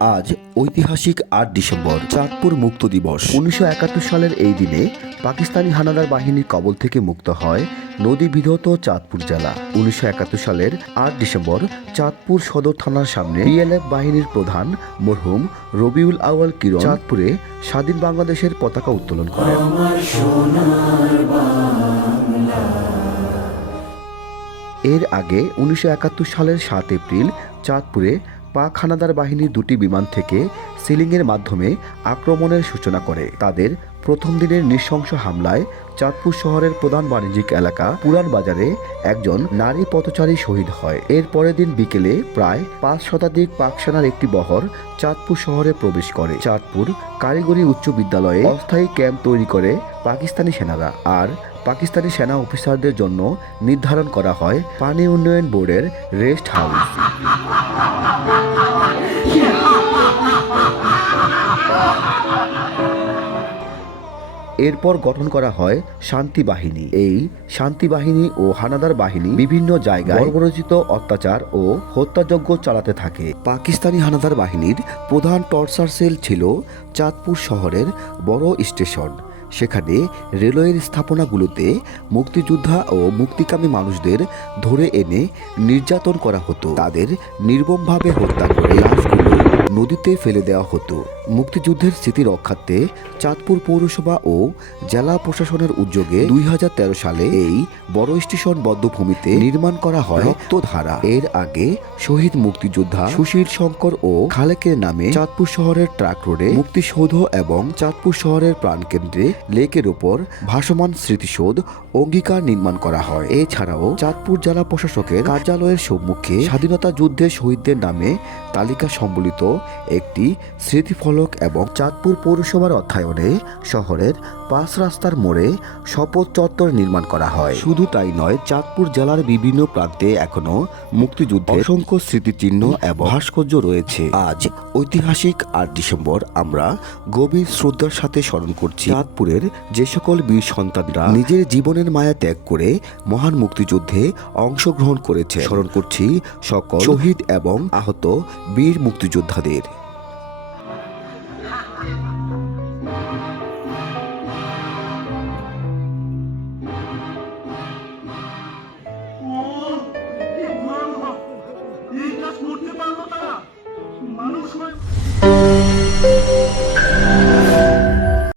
আজ ঐতিহাসিক আট ডিসেম্বর চাঁদপুর মুক্ত দিবস। উনিশশো একাত্তর সালের এই দিনে পাকিস্তানি হানাদার বাহিনীর কবল থেকে মুক্ত হয় নদী বিধৌত চাঁদপুর জেলা। উনিশশো একাত্তর সালের আট ডিসেম্বর চাঁদপুর সদর থানার সামনে বিএলএফ বাহিনীর প্রধান মরহুম রবিউল আওয়াল কিরণ চাঁদপুরে স্বাধীন বাংলাদেশের পতাকা উত্তোলন করেন। এর আগে উনিশশো একাত্তর সালের সাত এপ্রিল চাঁদপুরে পাক হানাদার বাহিনীর দুটি বিমান থেকে সিলিংয়ের মাধ্যমে আক্রমণের সূচনা করে। তাদের প্রথম দিনের নৃশংস হামলায় চাঁদপুর শহরের প্রধান বাণিজ্যিক এলাকা পুরান বাজারে একজন নারী পথচারী শহীদ হয়। এর পরের দিন বিকেলে প্রায় পাঁচ শতাধিক পাক সেনার একটি বহর চাঁদপুর শহরে প্রবেশ করে। চাঁদপুর কারিগরি উচ্চ বিদ্যালয়ে অস্থায়ী ক্যাম্প তৈরি করে পাকিস্তানি সেনারা আর পাকিস্তানি সেনা অফিসারদের জন্য নির্ধারণ করা হয় পানি উন্নয়ন বোর্ডের রেস্ট হাউস। এরপর গঠন করা হয় শান্তি বাহিনী। এই শান্তি বাহিনী ও হানাদার বাহিনী বিভিন্ন জায়গায় বর্বরচিত অত্যাচার ও হত্যাযজ্ঞ চালাতে থাকে। পাকিস্তানি হানাদার বাহিনীর প্রধান টর্চার সেল ছিল চাঁদপুর শহরের বড় স্টেশন। সেখানে রেলওয়ের স্থাপনাগুলোতে মুক্তিযোদ্ধা ও মুক্তিকামী মানুষদের ধরে এনে নির্যাতন করা হতো। তাদের নির্মমভাবে হত্যা করে লাশগুলো নদীতে ফেলে দেওয়া হতো। মুক্তিযুদ্ধের স্মৃতি রক্ষার্থে চাঁদপুর পৌরসভা ও জেলা প্রশাসনের উদ্যোগে দুই হাজার তেরো সালে এই বড় স্টেশন বদ্ধভূমিতে নির্মাণ করা হয় রক্তধারা। এর আগে শহীদ মুক্তিযোদ্ধা সুশীল শঙ্কর ও খালেকের নামে চাঁদপুর শহরের ট্রাক রোডে মুক্তিসৌধ এবং চাঁদপুর শহরের প্রাণকেন্দ্রে লেকের ওপর ভাসমান স্মৃতিসৌধ অঙ্গীকার নির্মাণ করা হয়। এছাড়াও চাঁদপুর জেলা প্রশাসকের কার্যালয়ের সম্মুখে স্বাধীনতা যুদ্ধে শহীদদের নামে তালিকা সম্বলিত একটি স্মৃতিফলক এবং চাঁদপুর পৌরসভার অর্থায়নে শহরের পাঁচ রাস্তার মোড়ে শপথ চত্বর নির্মাণ করা হয়। শুধু তাই নয়, চাঁদপুর জেলার বিভিন্ন প্রান্তে এখনও মুক্তিযুদ্ধের অসংখ্য স্মৃতিচিহ্ন এবং ভাস্কর্য রয়েছে। আজ ঐতিহাসিক আট ডিসেম্বর আমরা গভীর শ্রদ্ধার সাথে স্মরণ করছি চাঁদপুরের যে সকল বীর সন্তানরা নিজের জীবনের মায়া ত্যাগ করে মহান মুক্তিযুদ্ধে অংশগ্রহণ করেছে স্মরণ করছি সকল শহীদ এবং আহত বীর মুক্তিযোদ্ধাদের।